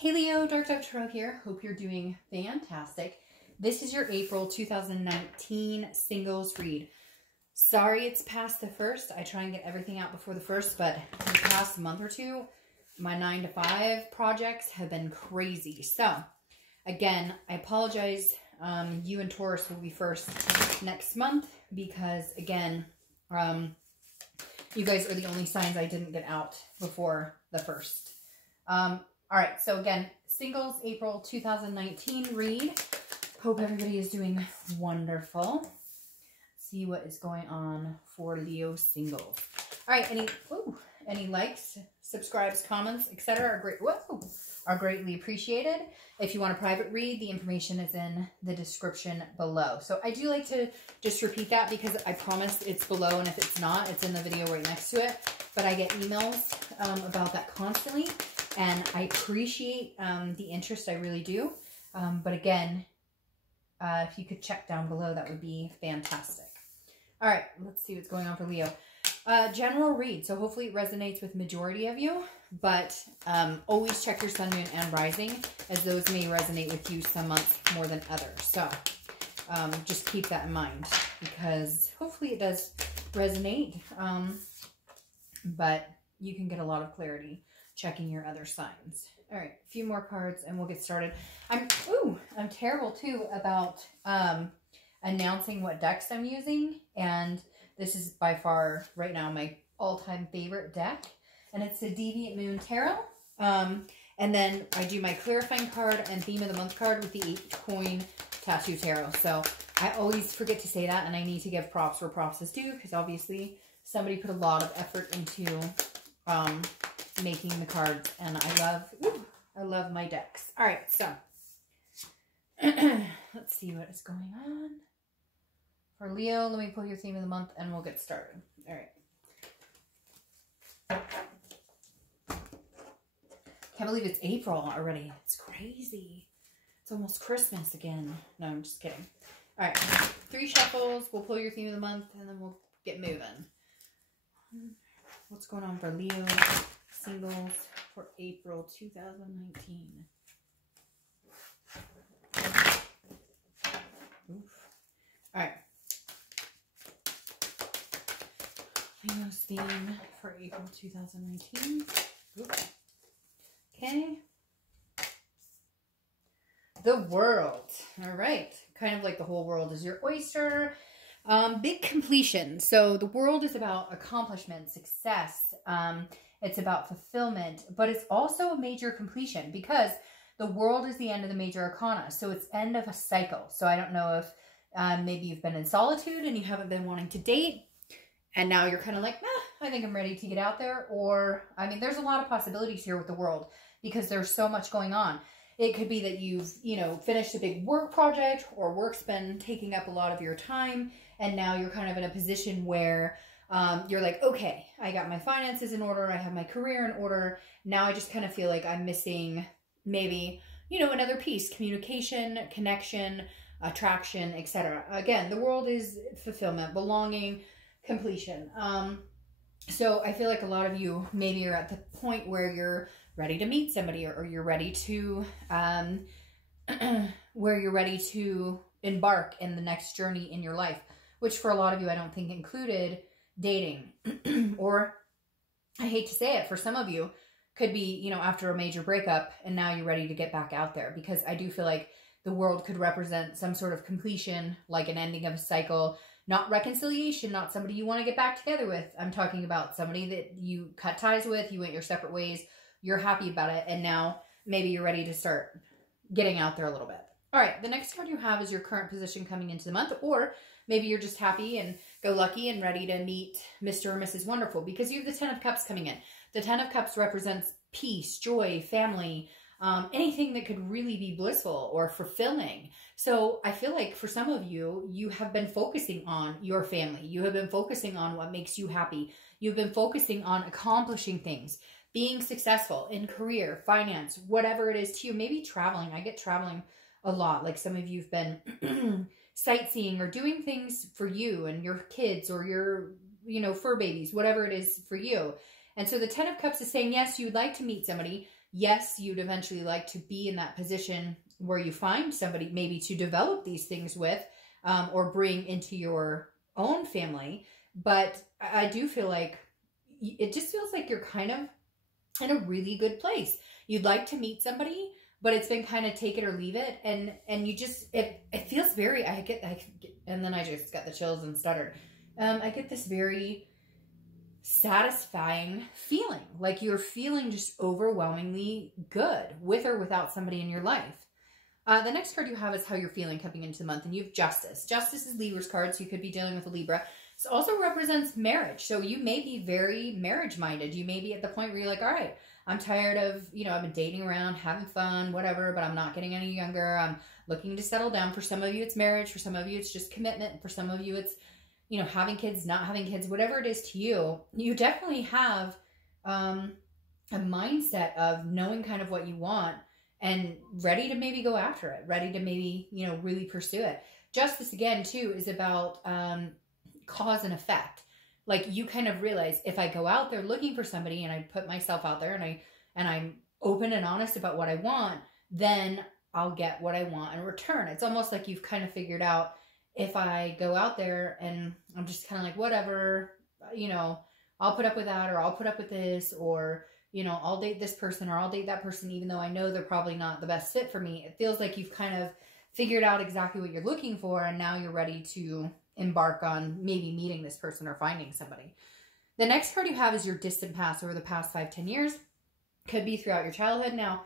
Hey Leo, Dark Dove Tarot here. Hope you're doing fantastic. This is your April 2019 singles read. Sorry it's past the 1st. I try and get everything out before the 1st, but for the past month or two, my 9 to 5 projects have been crazy. So, again, I apologize. You and Taurus will be first next month because, again, you guys are the only signs I didn't get out before the 1st. All right, so again, singles April 2019 read. Hope everybody is doing wonderful. See what is going on for Leo singles. All right, any likes, subscribes, comments, etc. are greatly appreciated. If you want a private read, the information is in the description below. So I do like to just repeat that because I promise it's below, and if it's not, it's in the video right next to it. But I get emails about that constantly. And I appreciate the interest, I really do. But again, if you could check down below, that would be fantastic. All right, let's see what's going on for Leo. General read, so hopefully it resonates with majority of you. But always check your sun, moon, and rising, as those may resonate with you some months more than others. So just keep that in mind, because hopefully it does resonate. But you can get a lot of clarity checking your other signs. All right, a few more cards and we'll get started. I'm terrible too about announcing what decks I'm using, and this is by far right now my all-time favorite deck, and it's the Deviant Moon Tarot. And then I do my clarifying card and theme of the month card with the 8-coin tattoo tarot. So I always forget to say that, and I need to give props where props is due, because obviously somebody put a lot of effort into making the cards, and I love my decks. All right, so let's see what is going on for Leo. Let me pull your theme of the month and we'll get started. All right. Can't believe it's April already. It's crazy. It's almost Christmas again. No, I'm just kidding. All right, 3 shuffles. We'll pull your theme of the month and then we'll get moving. What's going on for Leo singles for April 2019? Oof. All right. Leo's theme for April 2019. Oof. Okay. The world. All right. Kind of like the whole world is your oyster. Big completion. So the world is about accomplishment, success. It's about fulfillment, but it's also a major completion because the world is the end of the major arcana. So it's end of a cycle. So I don't know if maybe you've been in solitude and you haven't been wanting to date, and now you're kind of like, I think I'm ready to get out there. Or, I mean, there's a lot of possibilities here with the world because there's so much going on. It could be that you've, finished a big work project, or work's been taking up a lot of your time, and now you're kind of in a position where you're like, okay, I got my finances in order, I have my career in order. Now I just kind of feel like I'm missing maybe, another piece, communication, connection, attraction, etc. Again, the world is fulfillment, belonging, completion. So I feel like a lot of you maybe are at the point where you're ready to meet somebody, or you're ready to, where you're ready to embark in the next journey in your life, which for a lot of you, I don't think included dating. Or, I hate to say it, for some of you, could be, after a major breakup, and now you're ready to get back out there, because I do feel like the world could represent some sort of completion, like an ending of a cycle, not reconciliation, not somebody you want to get back together with. I'm talking about somebody that you cut ties with, you went your separate ways, you're happy about it, and now maybe you're ready to start getting out there a little bit. All right, the next card you have is your current position coming into the month, or maybe you're just happy and go lucky and ready to meet Mr. or Mrs. Wonderful, because you have the 10 of Cups coming in. The 10 of Cups represents peace, joy, family, anything that could really be blissful or fulfilling. So I feel like for some of you, you have been focusing on your family. You have been focusing on what makes you happy. You've been focusing on accomplishing things, being successful in career, finance, whatever it is to you. Maybe traveling. I get traveling a lot. Like some of you have been sightseeing or doing things for you and your kids, or your, fur babies, whatever it is for you. And so the 10 of Cups is saying, yes, you'd like to meet somebody. yes, you'd eventually like to be in that position where you find somebody maybe to develop these things with, or bring into your own family. But I do feel like it just feels like you're kind of in a really good place. You'd like to meet somebody, but it's been kind of take it or leave it. And you just, it feels very, I get, and then I just got the chills and stuttered. I get this very satisfying feeling, like you're feeling just overwhelmingly good with or without somebody in your life. The next card you have is how you're feeling coming into the month, and you have Justice. Justice is Libra's card, so you could be dealing with a Libra. This also represents marriage, so you may be very marriage-minded. You may be at the point where you're like, all right, I'm tired of, you know, I've been dating around, having fun, whatever, but I'm not getting any younger. I'm looking to settle down. For some of you, it's marriage. For some of you, it's just commitment. For some of you, it's, you know, having kids, not having kids, whatever it is to you. You definitely have a mindset of knowing kind of what you want and ready to maybe go after it, ready to maybe, you know, really pursue it. Justice, again, too, is about cause and effect. Like, you kind of realize, if I go out there looking for somebody and I put myself out there and I'm open and honest about what I want, then I'll get what I want in return. It's almost like you've kind of figured out, if I go out there and I'm just kind of like, whatever, you know, I'll put up with that, or I'll put up with this, or, you know, I'll date this person or I'll date that person, even though I know they're probably not the best fit for me. It feels like you've kind of figured out exactly what you're looking for, and now you're ready to embark on maybe meeting this person or finding somebody. The next card you have is your distant past, over the past 5-10 years. Could be throughout your childhood. Now,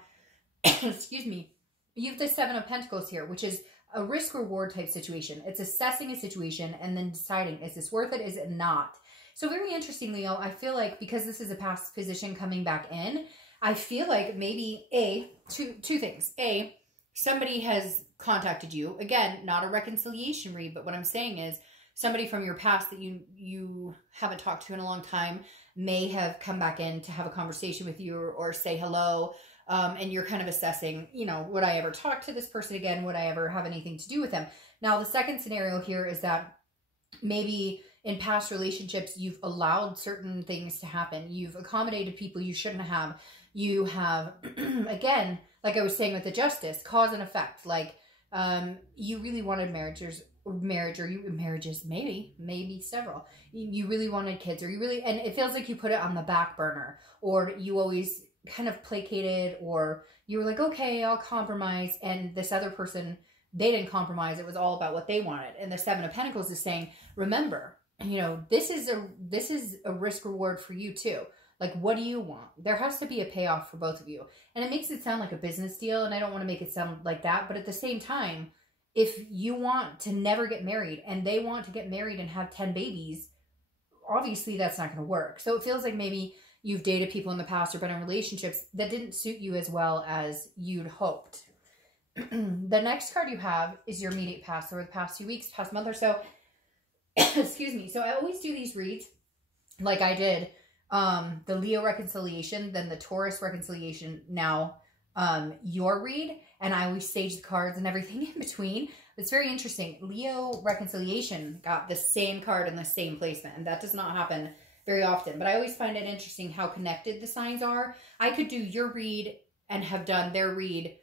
excuse me, you have the Seven of Pentacles here, which is a risk-reward type situation. It's assessing a situation and then deciding, is this worth it? Is it not? So very interesting, Leo, I feel like because this is a past position coming back in, I feel like maybe two things. Somebody has contacted you. Again, not a reconciliation read, but what I'm saying is somebody from your past that you haven't talked to in a long time may have come back in to have a conversation with you, or say hello. And you're kind of assessing, you know, would I ever talk to this person again? Would I ever have anything to do with them? Now, the second scenario here is that maybe in past relationships, you've allowed certain things to happen. You've accommodated people you shouldn't have. You have, again, like I was saying with the Justice, cause and effect. Like, you really wanted marriages, maybe several. You really wanted kids, or and it feels like you put it on the back burner, or you always kind of placated, or you were like, okay, I'll compromise. And this other person, they didn't compromise. It was all about what they wanted. And the Seven of Pentacles is saying, remember, you know, this is a risk reward for you too. Like, what do you want? There has to be a payoff for both of you. And it makes it sound like a business deal, and I don't want to make it sound like that. But at the same time, if you want to never get married and they want to get married and have 10 babies, obviously that's not going to work. So it feels like maybe you've dated people in the past or been in relationships that didn't suit you as well as you'd hoped. The next card you have is your immediate past, over the past few weeks, past month or so. Excuse me. So I always do these reads like I did the Leo reconciliation, then the Taurus reconciliation, now your read, and I always stage the cards and everything in between. It's very interesting. Leo reconciliation got the same card in the same placement, and that does not happen very often, but I always find it interesting how connected the signs are. I could do your read and have done their read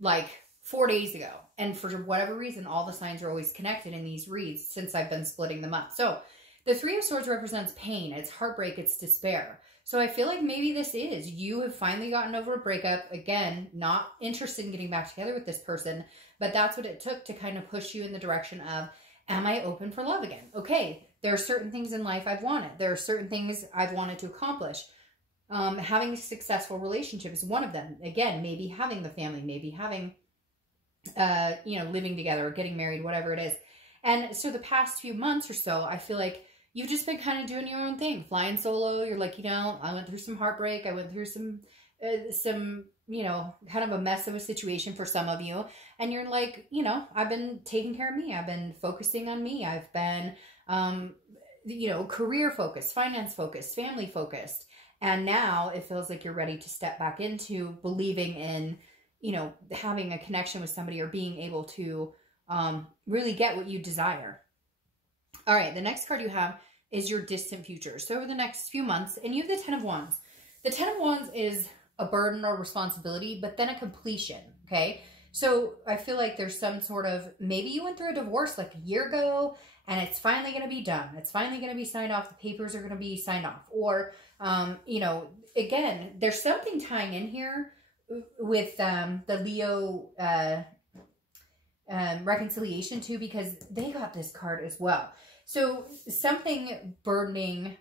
like 4 days ago, and for whatever reason, all the signs are always connected in these reads since I've been splitting them up. So the Three of Swords represents pain, it's heartbreak, it's despair. So I feel like maybe this is, you have finally gotten over a breakup. Again, not interested in getting back together with this person, but that's what it took to kind of push you in the direction of, am I open for love again? Okay, there are certain things in life I've wanted. There are certain things I've wanted to accomplish. Having a successful relationship is one of them. Again, maybe having the family, maybe having, you know, living together or getting married, whatever it is. And so the past few months or so, I feel like you've just been kind of doing your own thing, flying solo. You're like, you know, I went through some heartbreak. I went through some, you know, kind of a mess of a situation for some of you. And you're like, you know, I've been taking care of me. I've been focusing on me. I've been, you know, career focused, finance focused, family focused. And now it feels like you're ready to step back into believing in, you know, having a connection with somebody or being able to really get what you desire. All right, the next card you have is your distant future. So over the next few months, and you have the Ten of Wands. The Ten of Wands is a burden or responsibility, but then a completion, okay? So I feel like there's some sort of, maybe you went through a divorce like a year ago and it's finally going to be done. It's finally going to be signed off. The papers are going to be signed off. Or, you know, again, there's something tying in here with the Leo reconciliation too, because they got this card as well. So something burdening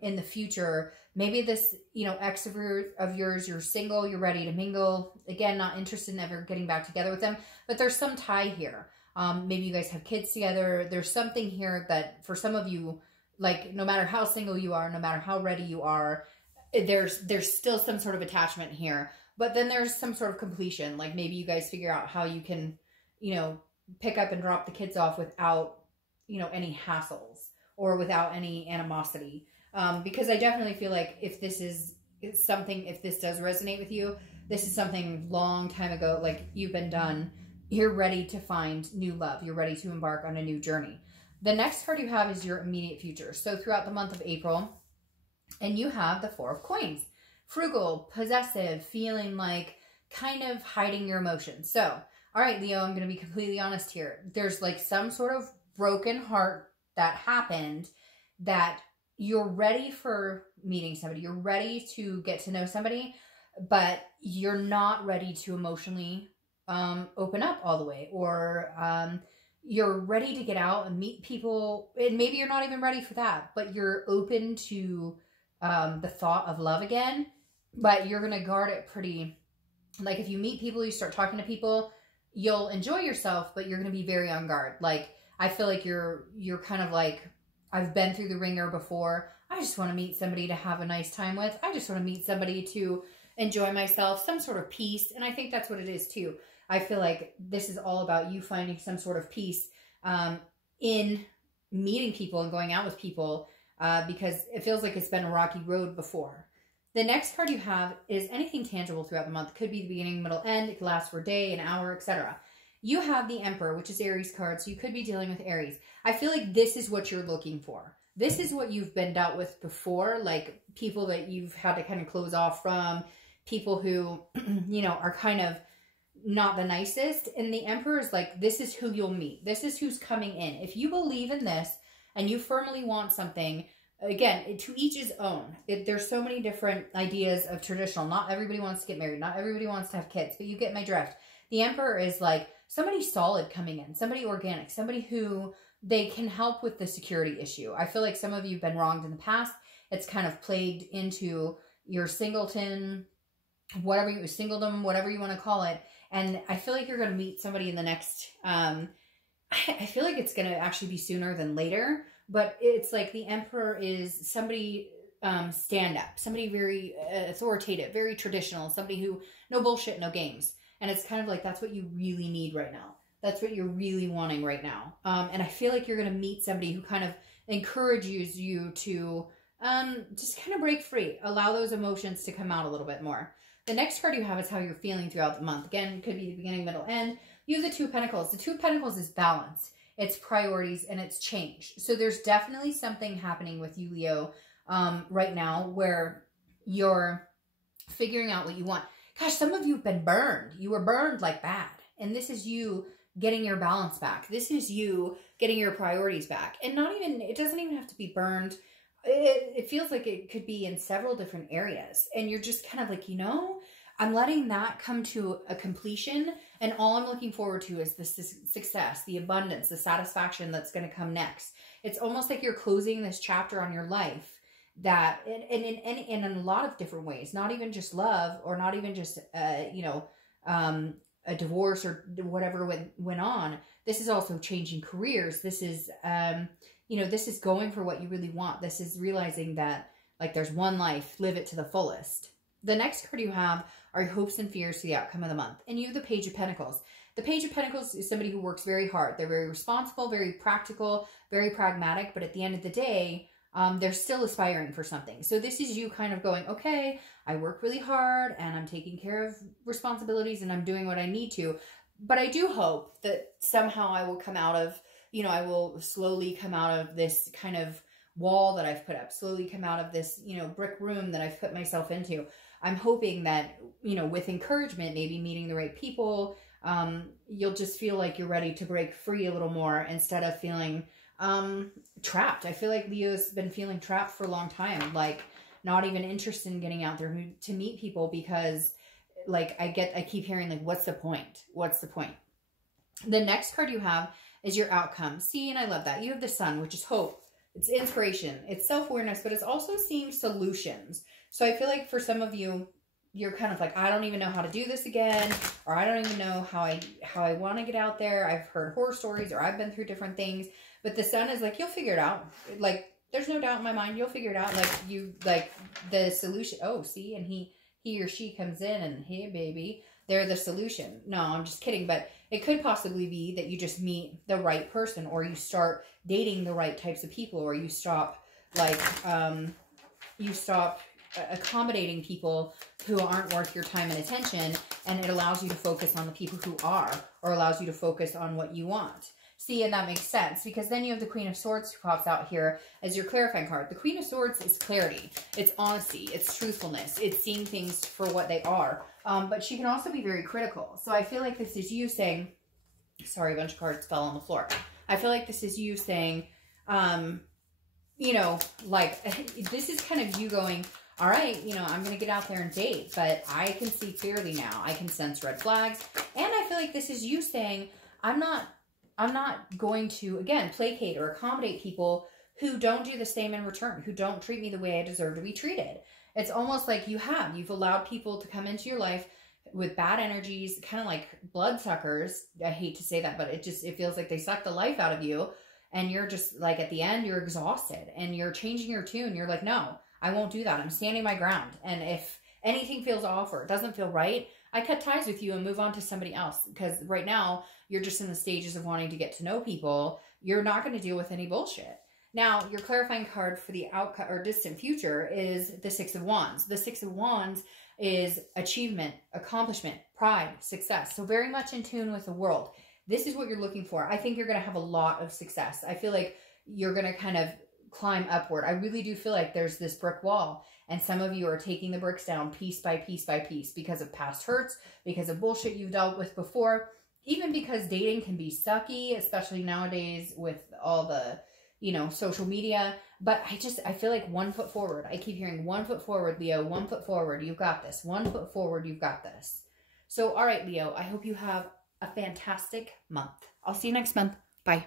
in the future. Maybe this, you know, ex of yours, you're single, you're ready to mingle. Again, not interested in ever getting back together with them, but there's some tie here. Maybe you guys have kids together. There's something here that for some of you, like no matter how single you are, no matter how ready you are, there's still some sort of attachment here. But then there's some sort of completion. Like maybe you guys figure out how you can, you know, pick up and drop the kids off without, you know, any hassles or without any animosity. Because I definitely feel like if this is something, if this does resonate with you, this is something long time ago, like you've been done. You're ready to find new love. You're ready to embark on a new journey. The next card you have is your immediate future. So throughout the month of April, and you have the Four of Coins. Frugal, possessive, feeling like kind of hiding your emotions. So, all right, Leo, I'm going to be completely honest here. There's like some sort of broken heart that happened that you're ready for meeting somebody. You're ready to get to know somebody, but you're not ready to emotionally open up all the way. Or you're ready to get out and meet people. And maybe you're not even ready for that, but you're open to the thought of love again. But you're going to guard it pretty. Like if you meet people, you start talking to people, you'll enjoy yourself, but you're going to be very on guard. Like I feel like you're kind of like, I've been through the ringer before. I just want to meet somebody to have a nice time with. I just want to meet somebody to enjoy myself, some sort of peace. And I think that's what it is too. I feel like this is all about you finding some sort of peace in meeting people and going out with people because it feels like it's been a rocky road before. The next card you have is anything tangible throughout the month. It could be the beginning, middle, end. It could last for a day, an hour, etc. You have the Emperor, which is Aries card, so you could be dealing with Aries. I feel like this is what you're looking for. This is what you've been dealt with before, like people that you've had to kind of close off from, people who, you know, are kind of not the nicest. And the Emperor is like, this is who you'll meet. This is who's coming in. If you believe in this and you firmly want something, again, to each his own. There's so many different ideas of traditional. Not everybody wants to get married. Not everybody wants to have kids, but you get my drift. The Emperor is like somebody solid coming in, somebody organic, somebody who they can help with the security issue. I feel like some of you have been wronged in the past. It's kind of plagued into your singleton, whatever you, singledom, whatever you want to call it. And I feel like you're going to meet somebody in the next, I feel like it's going to actually be sooner than later. But it's like the Emperor is somebody stand up, somebody very authoritative, very traditional, somebody who, no bullshit, no games. And it's kind of like, that's what you really need right now. That's what you're really wanting right now. And I feel like you're going to meet somebody who kind of encourages you to just kind of break free, allow those emotions to come out a little bit more. The next card you have is how you're feeling throughout the month. Again, it could be the beginning, middle, end. You have the Two of Pentacles. The Two of Pentacles is balance. It's priorities and it's change. So there's definitely something happening with you, Leo, right now where you're figuring out what you want. Gosh, some of you have been burned. You were burned like bad. And this is you getting your balance back. This is you getting your priorities back. And not even, it doesn't even have to be burned. It feels like it could be in several different areas. And you're just kind of like, you know, I'm letting that come to a completion. And all I'm looking forward to is the success, the abundance, the satisfaction that's going to come next. It's almost like you're closing this chapter on your life that, and in a lot of different ways, not even just love or not even just, you know, a divorce or whatever went on. This is also changing careers. This is, you know, this is going for what you really want. This is realizing that like there's one life, live it to the fullest. The next card you have are your hopes and fears to the outcome of the month. And you have the Page of Pentacles. The Page of Pentacles is somebody who works very hard. They're very responsible, very practical, very pragmatic. But at the end of the day, they're still aspiring for something. So this is you kind of going, okay, I work really hard and I'm taking care of responsibilities and I'm doing what I need to. But I do hope that somehow I will come out of, you know, I will slowly come out of this kind of wall that I've put up, slowly come out of this, you know, brick room that I've put myself into. I'm hoping that, you know, with encouragement, maybe meeting the right people, you'll just feel like you're ready to break free a little more instead of feeling trapped. I feel like Leo's been feeling trapped for a long time, like not even interested in getting out there to meet people because like I keep hearing like, what's the point? What's the point? The next card you have is your outcome. See, and I love that. You have the Sun, which is hope. It's inspiration. It's self-awareness, but it's also seeing solutions. So I feel like for some of you, you're kind of like, I don't even know how to do this again, or I don't even know how I want to get out there. I've heard horror stories, or I've been through different things. But the Sun is like, you'll figure it out. Like, there's no doubt in my mind, you'll figure it out. Like, you, like, the solution. Oh, see, and he or she comes in and, hey, baby, they're the solution. No, I'm just kidding. But it could possibly be that you just meet the right person, or you start dating the right types of people, or you stop, like, accommodating people who aren't worth your time and attention, and it allows you to focus on the people who are, or allows you to focus on what you want. See, and that makes sense, because then you have the Queen of Swords who pops out here as your clarifying card. The Queen of Swords is clarity. It's honesty. It's truthfulness. It's seeing things for what they are. But she can also be very critical. So I feel like this is you saying, sorry, a bunch of cards fell on the floor. I feel like this is you saying, you know, like, this is kind of you going, all right, you know, I'm going to get out there and date, but I can see clearly now. I can sense red flags. And I feel like this is you saying, I'm not going to, again, placate or accommodate people who don't do the same in return, who don't treat me the way I deserve to be treated. It's almost like you've allowed people to come into your life with bad energies, kind of like bloodsuckers. I hate to say that, but it feels like they suck the life out of you. And you're just like, at the end, you're exhausted and you're changing your tune. You're like, no, I won't do that. I'm standing my ground. And if anything feels off or it doesn't feel right, I cut ties with you and move on to somebody else. Because right now, you're just in the stages of wanting to get to know people. You're not going to deal with any bullshit. Now, your clarifying card for the outcome or distant future is the Six of Wands. The Six of Wands is achievement, accomplishment, pride, success. So very much in tune with the world. This is what you're looking for. I think you're going to have a lot of success. I feel like you're going to kind of climb upward. I really do feel like there's this brick wall, and some of you are taking the bricks down piece by piece by piece because of past hurts, because of bullshit you've dealt with before, even because dating can be sucky, especially nowadays with all the, you know, social media. But I feel like 1 foot forward. I keep hearing 1 foot forward, Leo, 1 foot forward. You've got this. 1 foot forward. You've got this. So, all right, Leo, I hope you have a fantastic month. I'll see you next month. Bye.